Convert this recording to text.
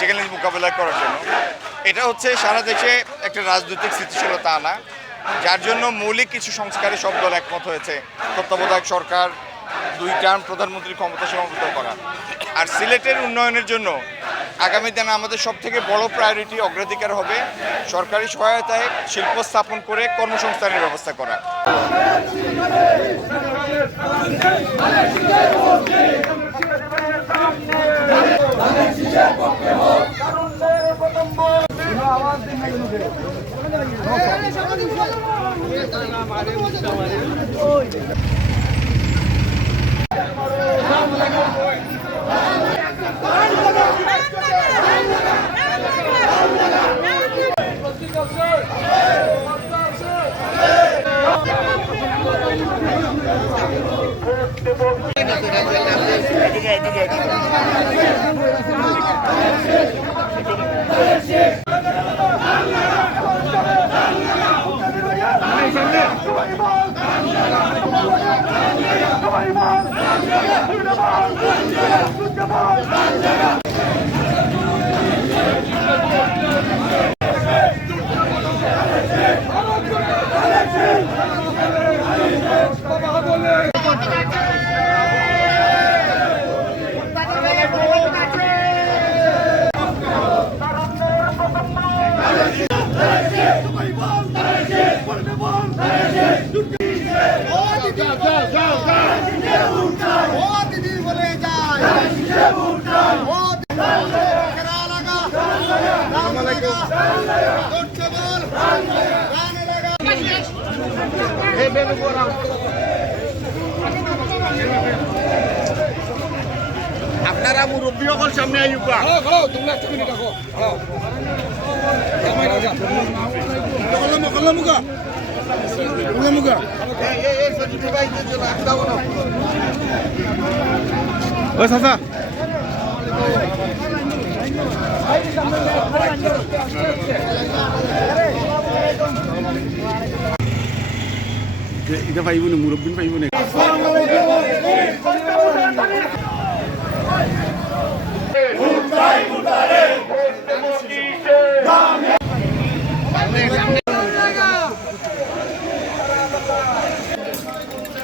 Challenge মোকাবেলা করার জন্য। এটা হচ্ছে সারা দেশে একটা রাজনৈতিক স্থিতিশীলতা আনা, যার জন্য মৌলিক কিছু সংস্কারে সব দল একমত হয়েছে। তত্ত্বাবধায়ক সরকার, দুই টার্ম প্রধানমন্ত্রীর ক্ষমতা সীমাবদ্ধ করা। আর সিলেটের উন্নয়নের জন্য আগামী দিনে আমাদের সব থেকে বড় প্রায়োরিটি অগ্রাধিকার হবে সরকারি সহায়তায় শিল্প স্থাপন করে কর্মসংস্থানের ব্যবস্থা করা। ও দিদি বলে on, come কেরা লাগা রাম লাগা করতে বল গানে লাগা আপনারা মুরব্বী সকল সামনে আইবা ও চাচা এটা পাইব না মুরব্বী পাইব না